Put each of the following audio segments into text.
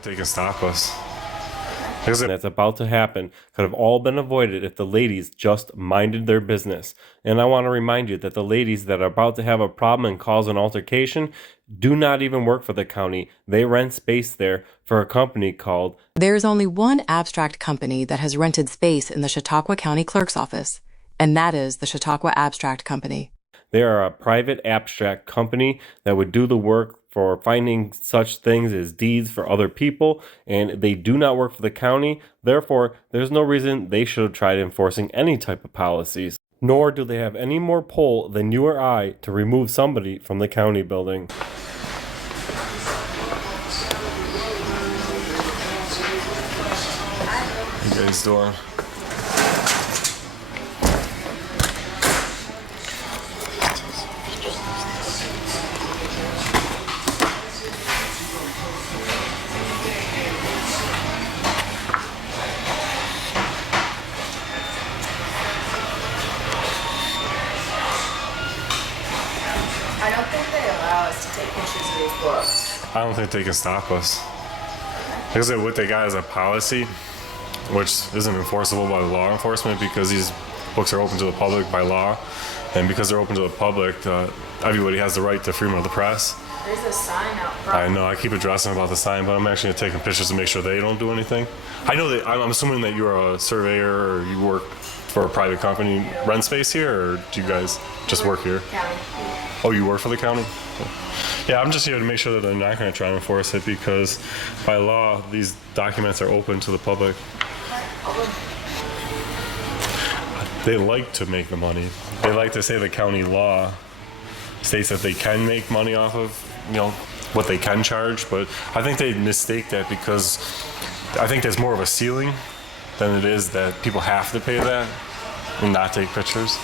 They can stop us. That's about to happen could have all been avoided if the ladies just minded their business. And I want to remind you that the ladies that are about to have a problem and cause an altercation do not even work for the county. They rent space there for a company called... There's only one abstract company that has rented space in the Chautauqua County Clerk's office, and that is the Chautauqua Abstract Company. They are a private abstract company that would do the work for finding such things as deeds for other people, and they do not work for the county. Therefore, there's no reason they should have tried enforcing any type of policies. Nor do they have any more pull than you or I to remove somebody from the county building. What are you guys doing? I don't think they allow us to take pictures of these books. I don't think they can stop us. Like I said, what they got is a policy, which isn't enforceable by law enforcement because these books are open to the public by law. And because they're open to the public, everybody has the right to freedom of the press. There's a sign out front. I know, I keep addressing about the sign, but I'm actually taking pictures to make sure they don't do anything. I know that, I'm assuming that you're a surveyor or you work for a private company, rent space here, or do you guys just work here? County. Oh, you work for the county? Yeah, I'm just here to make sure that they're not going to try and enforce it because by law, these documents are open to the public. They like to make the money. They like to say the county law states that they can make money off of, what they can charge, but I think they mistake that because I think there's more of a ceiling than it is that people have to pay that and not take pictures.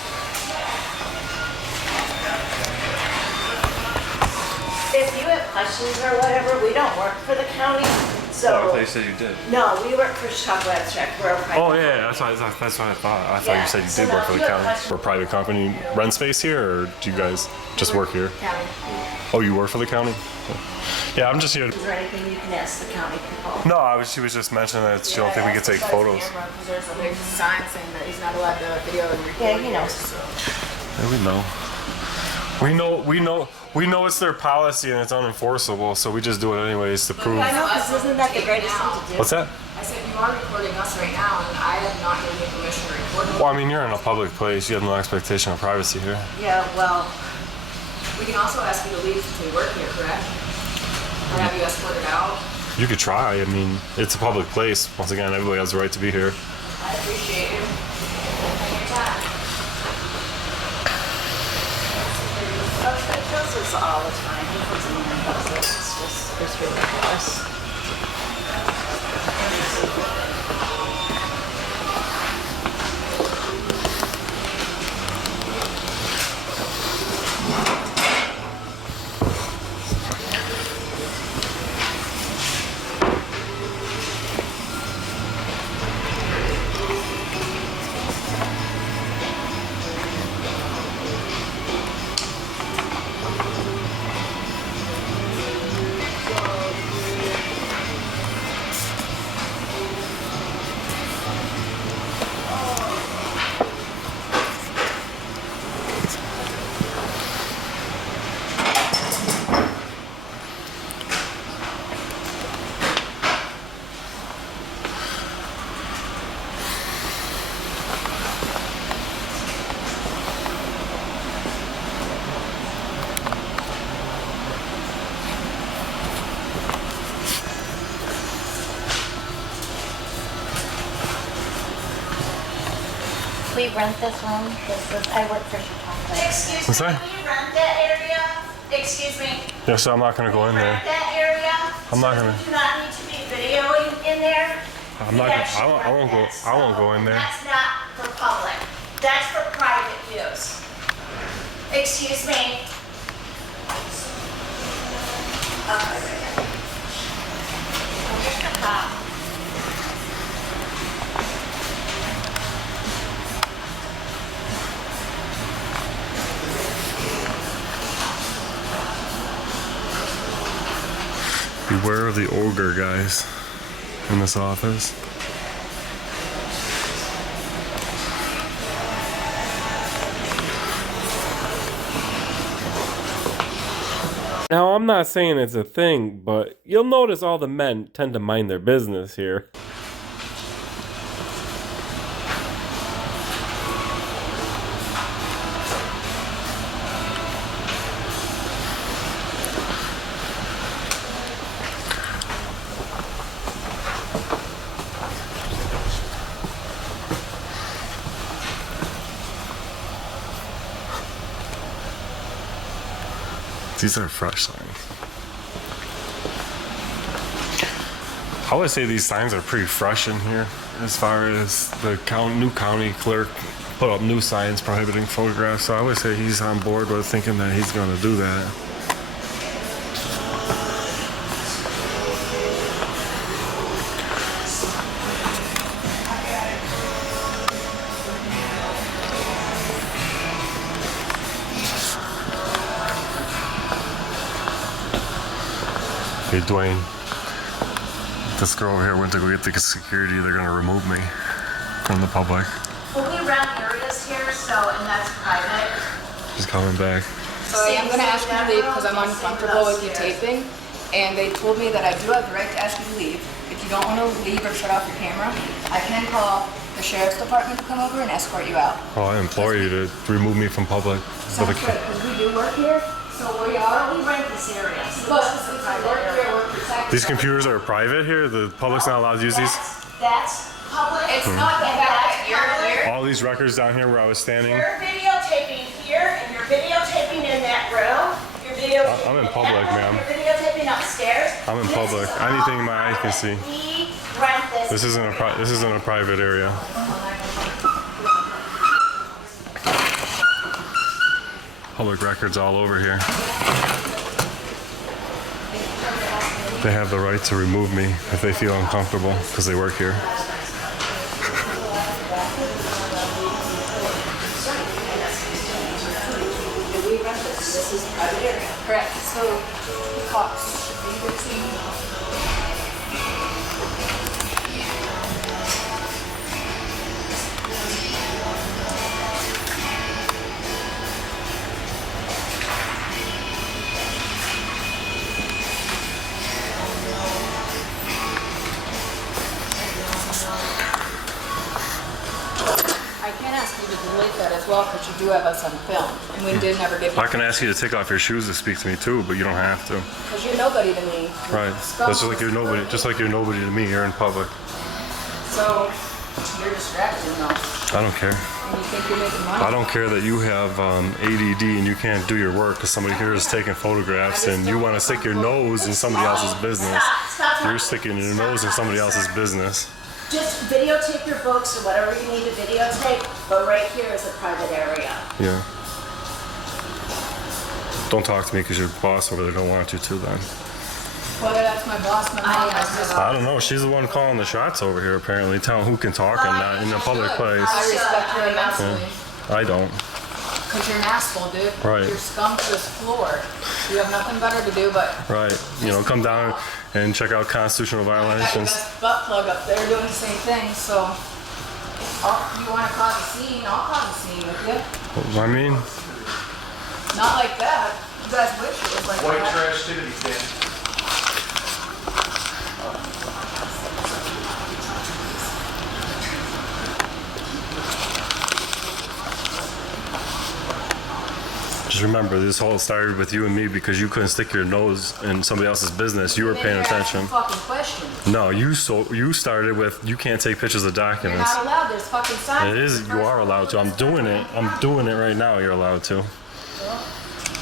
If you have questions or whatever, we don't work for the county, so. Oh, I thought you said you did. No, we work for Chautauqua Abstract. We're a private. Oh yeah, that's what I thought. I thought Yeah. you said you So did now work for if the you have county. questions- For a private company, rent space here, or do you guys just work here? County. Oh, you work for the county? Yeah, I'm just here. Is there anything you can ask the county people? No, she was just mentioning that she don't think we could take photos. Because there's a big sign saying that he's not allowed to video and record. Yeah, he knows. Yeah, we know it's their policy and it's unenforceable, so we just do it anyways to prove. I know, because isn't that the greatest thing to do? What's that? I said you are recording us right now, and I have not given you permission to record. Well, I mean, you're in a public place. You have no expectation of privacy here. Yeah, well, We can also ask you to leave since we work here, correct? Or have you escorted out? You could try. I mean, it's a public place. Once again, everybody has the right to be here. I appreciate you. Taking your time. he tells us all the time. He puts them in and does it. It's ridiculous. We rent this room. I work for Chautauqua. Excuse What's me, that? can you rent that area? Excuse me. Yeah, so I'm not gonna go in there. Rent that area? I'm not gonna- So you do not need to be videoing in there. I'm not gonna, I won't go. I won't go in there. That's not for public. That's for private use. Excuse me. Okay, right here. Mr. Cobb. You Beware of the ogre, guys, in this office. Now, I'm not saying it's a thing, but you'll notice all the men tend to mind their business here. These are fresh signs. I would say these signs are pretty fresh in here as far as the new county clerk put up new signs prohibiting photographs. So I would say he's on board with thinking that he's going to do that. Hey, Dwayne, this girl over here went to go get the security. They're going to remove me from the public. Well, we rent areas here, so, and that's private. She's coming back. So I am going to ask you to leave because I'm uncomfortable with you taping. And they told me that I do have the right to ask you to leave. If you don't want to leave or shut off your camera, I can call the sheriff's department to come over and escort you out. Oh, I implore you to remove me from public. Sounds good, because we do work here. So we are. We rent this area. So But this is a since we private work here, area. we're protected. These computers are private here? The public's not allowed to use these? That's public. It's not the And fact that's that you're public. here. All these records down here where I was standing? You're videotaping here, and you're videotaping in that room. You're videotaping I'm in that public, room, ma'am. You're videotaping upstairs. I'm in This public. is Anything all my eye can see. We rent this. This isn't a private area. Public records all over here. They have the right to remove me if they feel uncomfortable because they work here. We rent this. This is private area. Correct. So the cops should be between. I can ask you to delete that as well because you do have us on film, and we did never give you. I can ask you to take off your shoes to speak to me too, but you don't have to. Because you're nobody to me. Right. That's just like you're nobody. Just like you're nobody to me. You're in public. So you're distracted now. I don't care. And you think you're making money. I don't care that you have ADD and you can't do your work because somebody here is taking photographs and you want to stick your nose in somebody else's business. Stop. You're sticking your nose in somebody else's business. Just videotape your books or whatever you need to videotape, but right here is a private area. Yeah. Don't talk to me because your boss over there don't want you to then. Whether that's my boss, my mom, my sister. I don't know. She's the one calling the shots over here apparently, telling who can talk and not in a public place. I respect her immensely. I don't. Because you're an asshole, dude. Right. You're scum to this floor. You have nothing better to do but. Right. You know, come down and check out constitutional I got your violations. best butt plug up there doing the same thing, so. If you want to cause a scene, I'll cause a scene with you. I mean, Not like that. You guys wish it was like White that. trash activity, Dan. just remember, this all started with you and me because you couldn't stick your nose in somebody else's business. You were Then paying you're asking attention. fucking questions. No, you started with you can't take pictures of You're documents. not allowed. There's fucking signs. It is. You are allowed to. I'm doing it. I'm doing it right now. You're allowed to.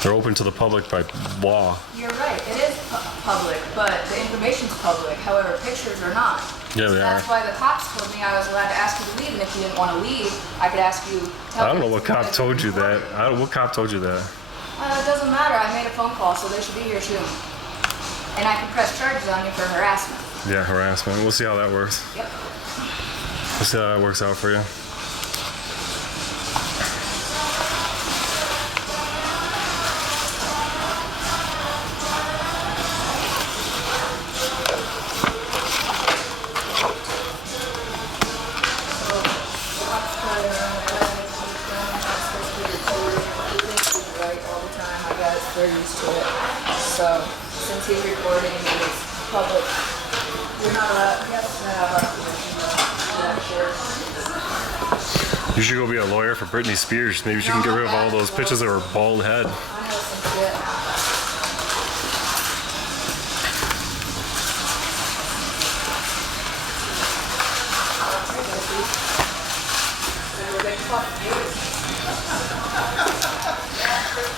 They're open to the public by law. You're right. It is public, but the information's public. However, pictures are not. Yeah, they That's are. why the cops told me I was allowed to ask you to leave, and if you didn't want to leave, I could ask you. I don't know what cop told you that. What cop told you that? It doesn't matter. I made a phone call, so they should be here soon. And I can press charges on you for harassment. Yeah, harassment. We'll see how that works. Yep. We'll see how that works out for you. he's recording and it's public. You're not allowed, you have to have our permission. You should go be a lawyer for Britney Spears. Maybe she can get rid of all those pictures of her bald head. I know some shit.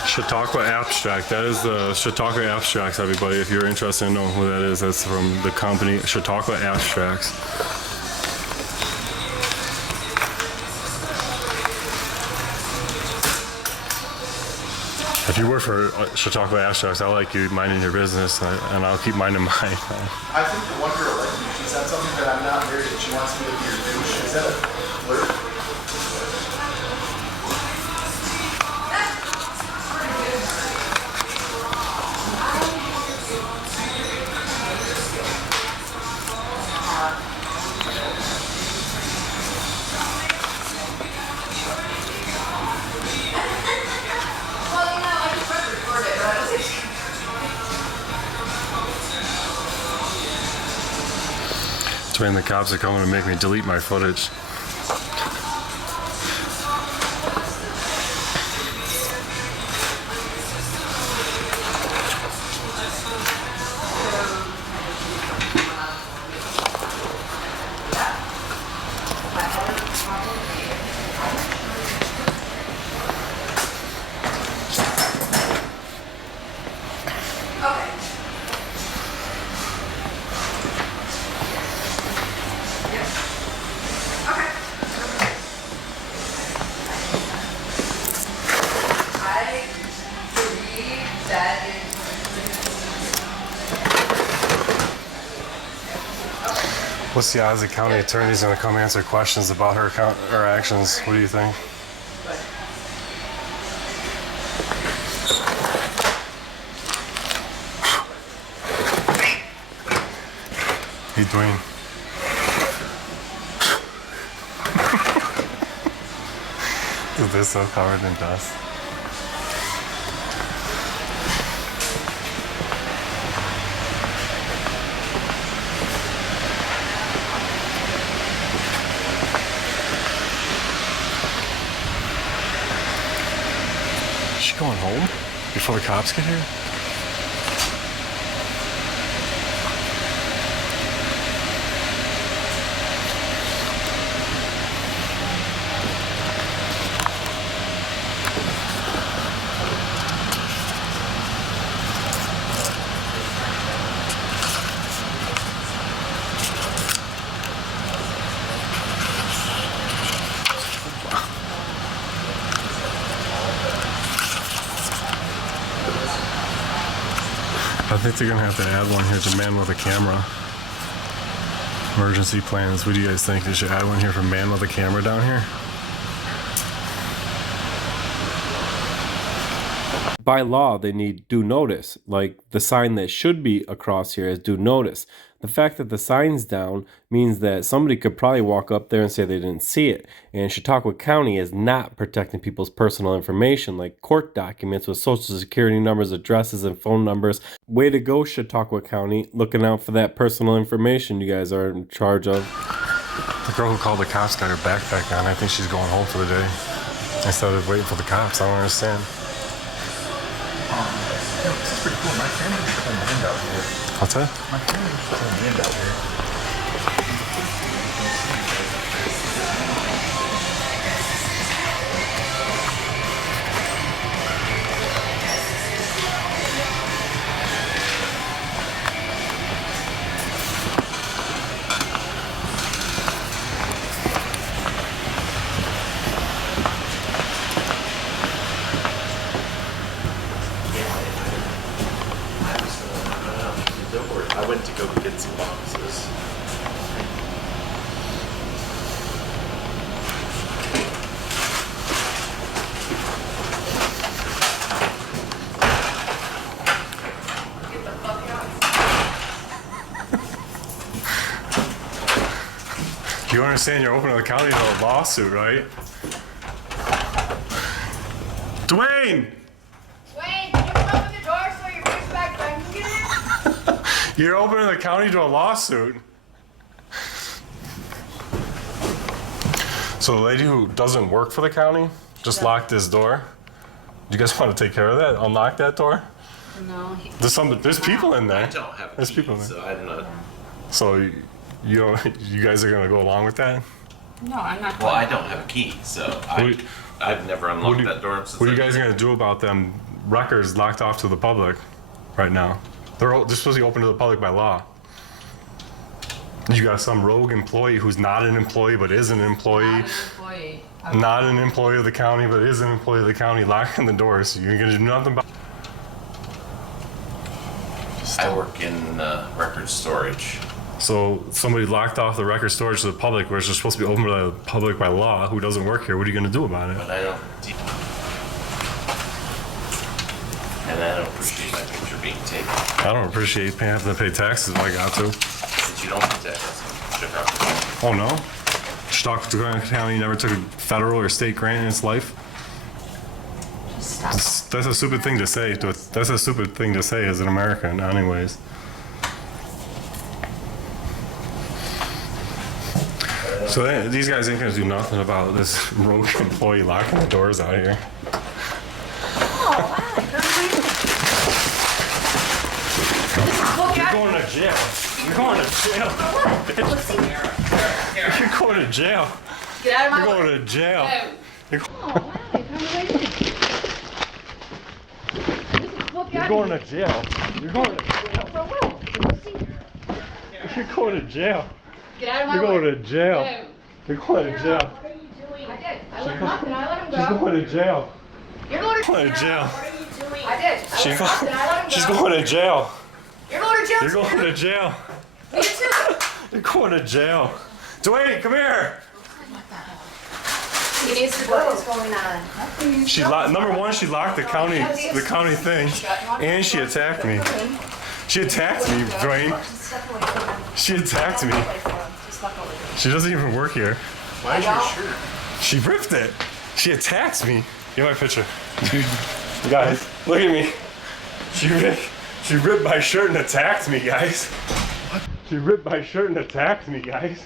Chautauqua Abstract. That is the Chautauqua Abstracts, everybody. If you're interested in knowing who that is, that's from the company Chautauqua Abstracts. If you work for Chautauqua Abstracts, I like you minding your business, and I'll keep minding mine. I think the one girl liked me. She said something that I'm not married and she wants me to be her douche. Is that a flirt? When the cops are coming to make me delete my footage. What's the odds the county attorney's going to come answer questions about her actions? What do you think? Hey, Dwayne. Dude, they're so covered in dust. Is she going home before the cops get here? I think they're gonna have to add one here to man with a camera. Emergency plans. What do you guys think? They should add one here for man with a camera down here? By law, they need due notice. Like the sign that should be across here is due notice. The fact that the sign's down means that somebody could probably walk up there and say they didn't see it. And Chautauqua County is not protecting people's personal information like court documents with social security numbers, addresses, and phone numbers. Way to go, Chautauqua County, looking out for that personal information you guys are in charge of. The girl who called the cops got her backpack on. I think she's going home for the day instead of waiting for the cops. I don't understand. This is pretty cool. My family's from wind out here. What's that? My family's from wind out here. I went to go get some boxes. You understand you're opening the county to a lawsuit, right? Dwayne! Wayne, can you open the door so your douchebag friend can get in? You're opening the county to a lawsuit. So the lady who doesn't work for the county just locked this door. Do you guys want to take care of that? Unlock that door? No. There's people in there. I don't have a There's key, people in there. so I'm not. So you guys are gonna go along with that? No, I'm not. Well, I don't have a key, so I've never unlocked that door since. What are you I- guys gonna do about them records locked off to the public right now? They're supposed to be open to the public by law. You got some rogue employee who's not an employee but is an employee. Not an employee of the county but is an employee of the county locking the doors. You're gonna do nothing about. I work in record storage. So somebody locked off the record storage to the public, where it's supposed to be open to the public by law, who doesn't work here. What are you gonna do about it? But I don't. And I don't appreciate my picture being taken. I don't appreciate having to pay taxes if I got to. Since you don't pay taxes, check out. Oh no? Chautauqua County never took a federal or state grant in its life? That's a stupid thing to say. That's a stupid thing to say as an American, anyways. So these guys ain't gonna do nothing about this rogue employee locking the doors out here. You're going to jail. You're going to jail. You're going to jail. Get out of my You're way. going to jail. You're going to jail. You're going to jail. You're going to jail. Get out of my You're way. going to jail. You're going to jail. I did. I let him up and I let him She's go. going to jail. You're going Going to jail. I did. I let him up and I let him She's go. going to jail. You're going to jail. You're going to jail. Me too. You're going to jail. Dwayne, come here. He needs to go. What is going on? She number one, she locked the county thing, and she attacked me. She attacked me, Dwayne. She attacked me. She doesn't even work here. Why is your shirt? She ripped it. She attacked me. Get my picture. Dude, guys, look at me. She ripped my shirt and attacked me, guys. She ripped my shirt and attacked me, guys.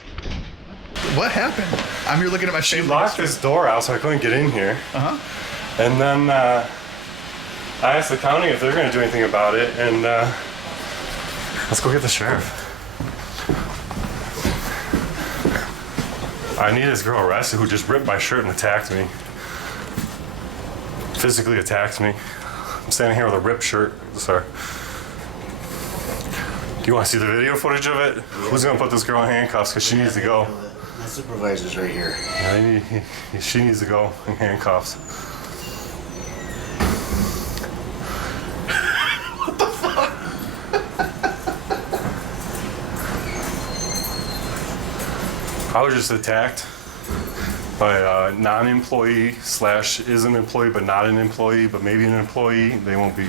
What happened? I'm here looking at my She family locked history. this door out so I couldn't get in here. Uh-huh. And then I asked the county if they're going to do anything about it, and let's go get the sheriff. I need this girl arrested who just ripped my shirt and attacked me. Physically attacked me. I'm standing here with a ripped shirt, sir. Do you want to see the video footage of it? Who's going to put this girl in handcuffs because she needs to go? The supervisor's right here. She needs to go in handcuffs. I was just attacked by a non-employee slash is an employee but not an employee but maybe an employee. They won't be.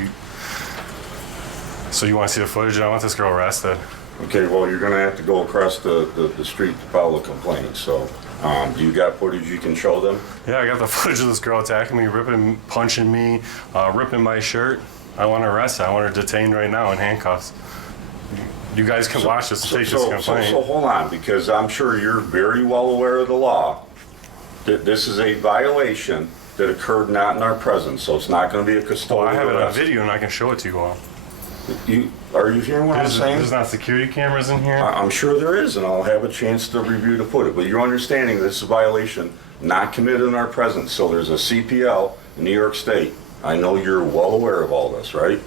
So you want to see the footage? I want this girl arrested. Okay, well, you're gonna have to go across the street to file a complaint, so, do you got footage you can show them? Yeah, I got the footage of this girl attacking me, ripping, punching me, ripping my shirt. I want to arrest her. I want her detained right now in handcuffs. You guys can watch this and take this complaint. So hold on, because I'm sure you're very well aware of the law. That this is a violation that occurred not in our presence, so it's not gonna be a custodial Well, I have it on arrest. video and I can show it to you all. Are you hearing what I'm saying? There's not security cameras in here. I'm sure there is, and I'll have a chance to review the footage, but you're understanding this is a violation not committed in our presence, so there's a CPL in New York State. I know you're well aware of all this, right?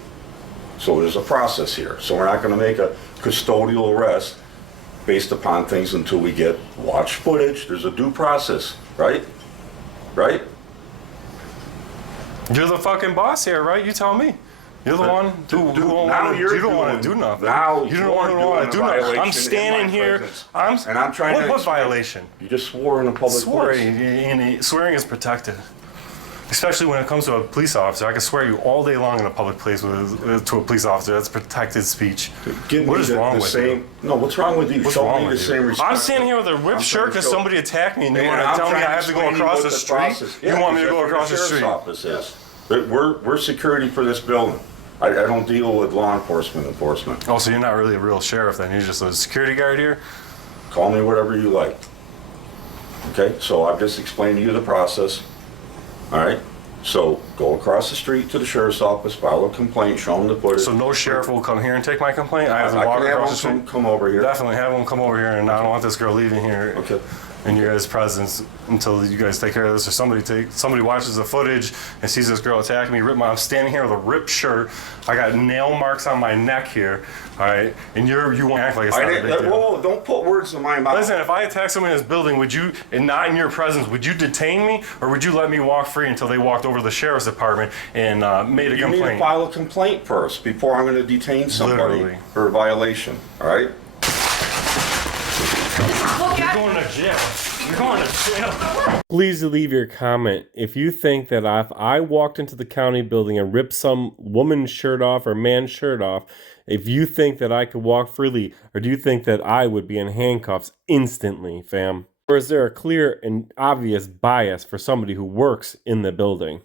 So there's a process here, so we're not gonna make a custodial arrest based upon things until we get watch footage. There's a due process, right? Right? You're the fucking boss here, right? You tell me. You're the one who now you don't want to do nothing. Now you don't you're want doing to do a nothing. violation I'm in standing my here. presence. And I'm trying to What explain- violation? You just swore in a public place. Swearing is protected, especially when it comes to a police officer. I can swear you all day long in a public place to a police officer. That's protected speech. Give What me is the wrong with same, you? No, what's wrong with you? What's Show wrong me the with same you? respect. I'm standing here with a ripped shirt because somebody attacked me, and you want to I'm tell me trying I have to go explain you across what the street? process- You Yeah, want me to because go that's across the what street? sheriff's office is. But we're security for this building. I don't deal with law enforcement. Oh, so you're not really a real sheriff then? You're just a security guard here? Call me whatever you like. Okay, so I've just explained to you the process. All right, so go across the street to the sheriff's office, file a complaint, show them the footage. So no sheriff will come here and take my complaint? I have to I walk can have across the street? them come over here. Definitely have them come over here, and I don't want this girl leaving here. Okay. In your guys' presence until you guys take care of this, or somebody watches the footage and sees this girl attacking me. I'm standing here with a ripped shirt. I got nail marks on my neck here. All right, and you won't act like it's not a big deal. Whoa, don't put words in my mouth. Listen, if I attack someone in this building, would you, and not in your presence, would you detain me, or would you let me walk free until they walked over to the sheriff's department and made a You need to complaint? file a complaint first before I'm going to detain somebody Literally. for a violation. All right. You're going to jail. You're going to jail. Please leave your comment if you think that if I walked into the county building and ripped some woman's shirt off or man's shirt off, if you think that I could walk freely, or do you think that I would be in handcuffs instantly, fam? Or is there a clear and obvious bias for somebody who works in the building?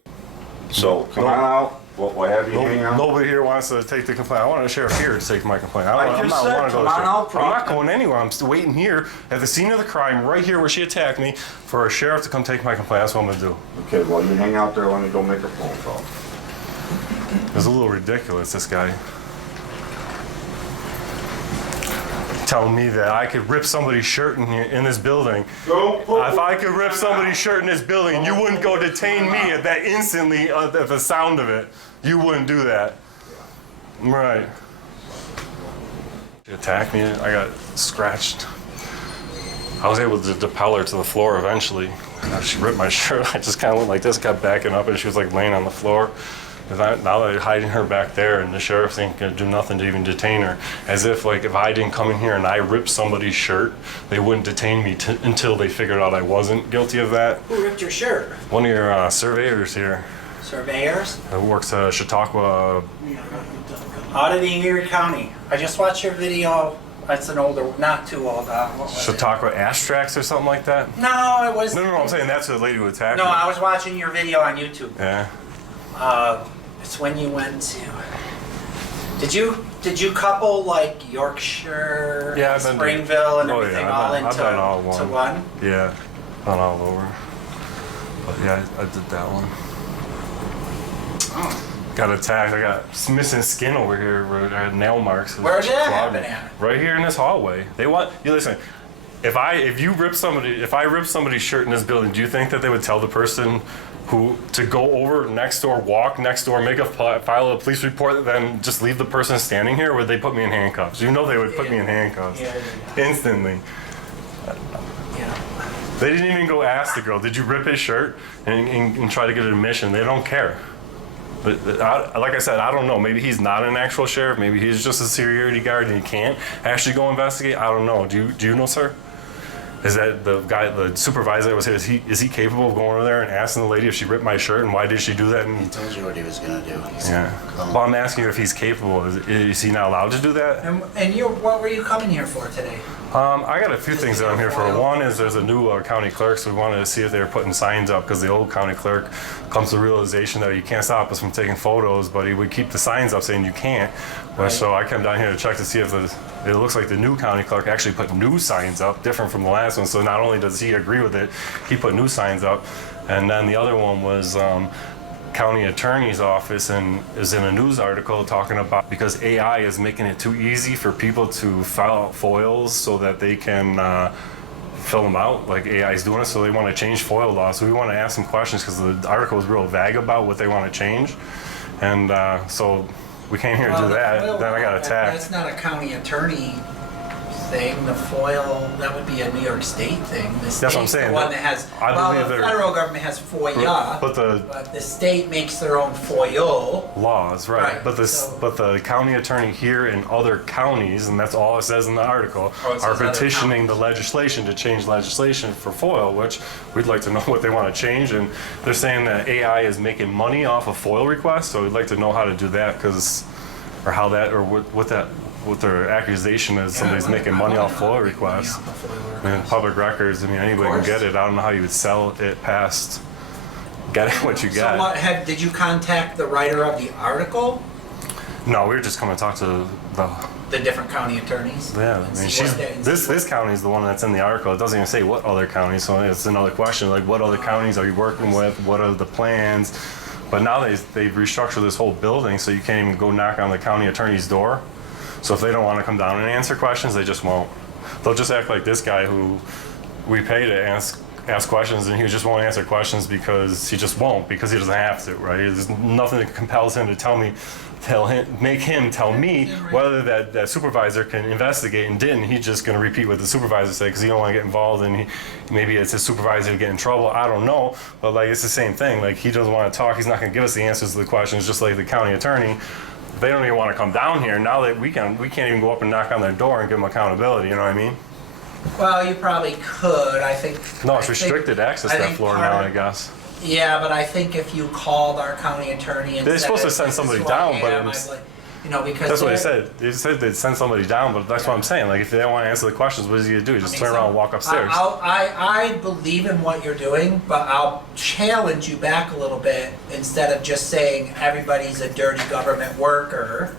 So come on out. We'll have you hang out. Nobody here wants to take the complaint. I want a sheriff here to take my complaint. I I'm just not said, want to go come on out, I'm not going anywhere. I'm still waiting here at the scene of the crime, right here where she attacked me, for a sheriff to come take my complaint. That's what I'm going to do. Okay, well, you hang out there. Let me go make a phone call. It's a little ridiculous, this guy. Telling me that I could rip somebody's shirt in this building. If I could rip somebody's shirt in this building, you wouldn't go detain me at that instantly at the sound of it. You wouldn't do that. Right. She attacked me. I got scratched. I was able to propel her to the floor eventually. She ripped my shirt. I just kind of went like this, kept backing up, and she was like laying on the floor. Now they're hiding her back there, and the sheriff ain't gonna do nothing to even detain her. As if, like, if I didn't come in here and I ripped somebody's shirt, they wouldn't detain me until they figured out I wasn't guilty of that. Who ripped your shirt? One of your surveyors here. Surveyors? Who works at Chautauqua. Out of the Erie County. I just watched your video. It's an older, not too old. What was it? Chautauqua Abstracts or something like that? No, it was. No, I'm saying that's the lady who attacked No, me. I was watching your video on YouTube. Yeah. It's when you went to. Did you couple like Yorkshire, Yeah, and Springville, and everything all into I've done all one. to one? Yeah, done all over. But yeah, I did that one. Oh. Got attacked. I got missing skin over here. Where I had nail marks. Where did that happen at? Right here in this hallway. They want you listen. If I rip somebody's shirt in this building, do you think that they would tell the person who to go over next door, walk next door, make a file a police report, then just leave the person standing here, or would they put me in handcuffs? You know they would put me in handcuffs instantly. Yeah. They didn't even go ask the girl, did you rip his shirt, and try to get an admission. They don't care. But like I said, I don't know. Maybe he's not an actual sheriff. Maybe he's just a security guard and he can't actually go investigate. I don't know. Do you know, sir? Is that the guy, the supervisor that was here? Is he capable of going over there and asking the lady if she ripped my shirt and why did she do that? He told you what he was gonna do. Yeah. Well, I'm asking you if he's capable. Is he not allowed to do that? And what were you coming here for today? I got a few things that I'm here for. One is there's a new county clerk, so we wanted to see if they were putting signs up because the old county clerk comes to the realization that you can't stop us from taking photos, but he would keep the signs up saying you can't. But so I came down here to check to see if it looks like the new county clerk actually put new signs up, different from the last one. So not only does he agree with it, he put new signs up. And then the other one was county attorney's office and is in a news article talking about because AI is making it too easy for people to file out foils so that they can fill them out like AI is doing it, so they want to change FOIL law. So we want to ask some questions because the article is real vague about what they want to change, and so we came here to do that. Then I got attacked. That's not a county attorney thing. The FOIL, that would be a New York State thing. The That's what I'm state's saying. The one that has. The federal government has FOIA, but the state makes their own FOIL laws, right? But the county attorney here in other counties, and that's all it says in the article, are petitioning the legislation to change legislation for FOIL, which we'd like to know what they want to change. And they're saying that AI is making money off of FOIL requests, so we'd like to know how to do that, what their accusation is. Somebody's making money off FOIL requests. And public records, I mean, anybody can get it. I don't know how you would sell it past getting what you get. So did you contact the writer of the article? No, we were just coming to talk to The different county attorneys? yeah, I And mean, see what they- this county is the one that's in the article. It doesn't even say what other counties, so it's another question, like what other counties are you working with? What are the plans? But now they've restructured this whole building, so you can't even go knock on the county attorney's door. So if they don't want to come down and answer questions, they just won't. They'll just act like this guy who we pay to ask questions, and he just won't answer questions because he just won't, because he doesn't have to, right? There's nothing that compels him to make him tell me whether that supervisor can investigate and didn't. He's just going to repeat what the supervisor said because he don't want to get involved, and maybe it's his supervisor to get in trouble. I don't know, but like it's the same thing. Like he doesn't want to talk. He's not going to give us the answers to the questions, just like the county attorney. They don't even want to come down here. Now that we can't even go up and knock on their door and give them accountability. You know what I mean? Well, you probably could, I think. No, it's restricted access to that floor now, I guess. Yeah, but I think if you called our county attorney and They're said, supposed to send "This is somebody who down, I but am," it's- I'd like, you know, because That's what they they're- said. They said they'd send somebody down, but that's what I'm saying. Like if they don't want to answer the questions, what is he gonna do? Just I mean, turn around and walk upstairs. I believe in what you're doing, but I'll challenge you back a little bit instead of just saying everybody's a dirty government worker.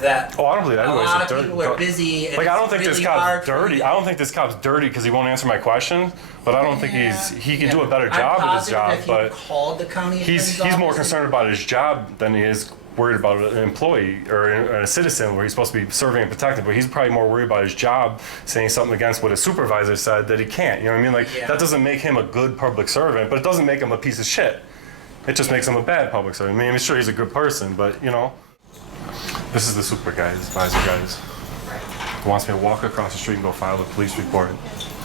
That Oh, I don't believe a anybody's lot a of dirty. people are busy. And Like I don't it's think this really hard cop's for dirty. you- I don't think this cop's dirty because he won't answer my question. But I don't think he can do a better job of his job. If you But called the county he's attorney's more office concerned about his job than he is worried about an employee or a citizen where he's supposed to be serving and protecting. But he's probably more worried about his job, saying something against what his supervisor said that he can't. You know what I mean? Like Yeah. that doesn't make him a good public servant, but it doesn't make him a piece of shit. It just makes him a bad public servant. I mean, I'm sure he's a good person, but you know, this is the supervisor guys. He wants me to walk across the street and go file a police report.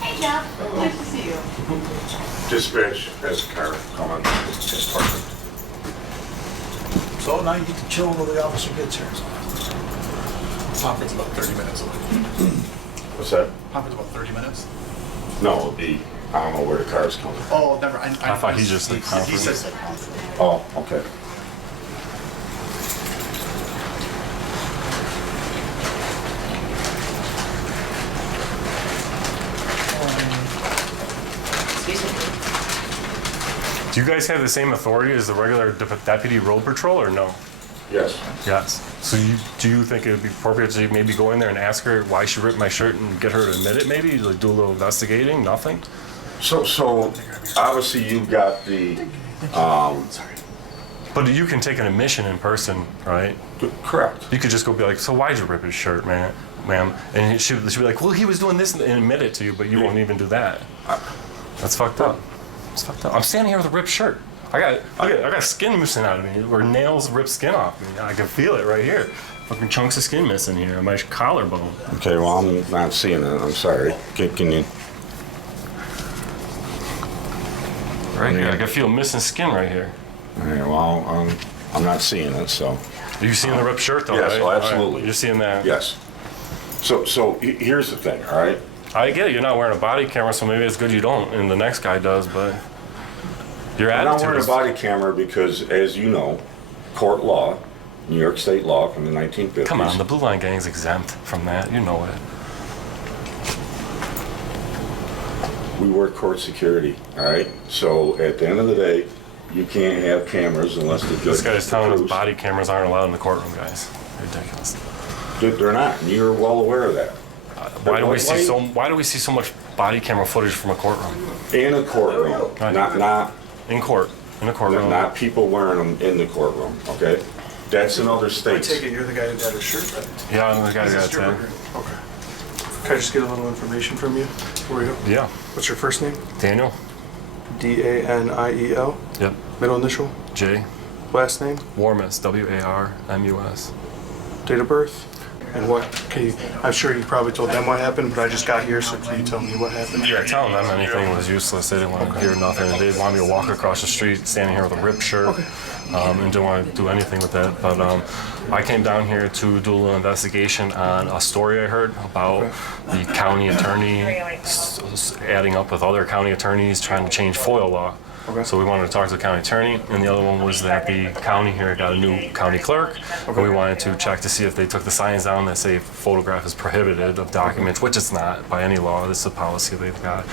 Hey, Jeff. Nice to see you. Dispatch has a car coming. It's perfect. So now you get to chill until the officer gets here. Pomfret's about 30 minutes away. What's that? Pomfret's about 30 minutes. No, it'll be, I don't know where the car's coming from. Oh, never. I thought he just said He Pomfret. said Pomfret. Oh, okay. Do you guys have the same authority as the regular deputy road patrol or no? Yes. Yes. So do you think it would be appropriate to maybe go in there and ask her why she ripped my shirt and get her to admit it maybe? Like do a little investigating? Nothing? So obviously you got the, But you can take an admission in person, right? correct. You could just go be like, so why'd you rip his shirt, ma'am? And she'd be like, well, he was doing this and admit it to you, but you won't even do that. That's fucked up. It's fucked up. I'm standing here with a ripped shirt. I got skin missing out of me, or nails ripped skin off me. I can feel it right here. Fucking chunks of skin missing here on my collarbone. Okay, well, I'm not seeing it. I'm sorry. Can you? Right here. I can feel missing skin right here. All right, well, I'm not seeing it, so. Are you seeing the ripped shirt though? Yes, right? oh, All right, absolutely. You're seeing that? Yes. So here's the thing, all right? I get it. You're not wearing a body camera, so maybe it's good you don't, and the next guy does. But your I'm not attitude wearing a is- body camera because, as you know, court law, New York state law from the 1950s. Come on, the Blue Line Gang's exempt from that. You know it. We work court security, all right? So at the end of the day, you can't have cameras unless the judge. This guy's telling us approves. body cameras aren't allowed in the courtroom, guys. Ridiculous. They're not, and you're well aware of that. Why do we see so much body camera footage from a courtroom? In a courtroom, Right. not In court. In a courtroom. not people wearing them in the courtroom, okay? That's in other I states. take it you're the guy who got his shirt ripped. Yeah, I'm the guy Is who this got your that. record? Okay. Can I just get a little information from you before we go? Yeah. What's your first name? Daniel? Daniel. Yep. Middle initial. J. Last name. Warmus. WARMUS. Date of birth. And what? Can you, I'm sure you probably told them what happened, but I just got here, so can you tell me what happened? Yeah, telling them anything was useless. They didn't want to hear nothing. They wanted me to walk across the street, standing here with a ripped shirt, and didn't want to do anything with that. But I came down here to do a little investigation on a story I heard about the county attorney adding up with other county attorneys trying to change FOIL law. Okay. So we wanted to talk to the county attorney, and the other one was that the county here got a new county clerk, and we wanted to check to see if they took the signs down that say photograph is prohibited of documents, which it's not by any law. This is a policy they've got.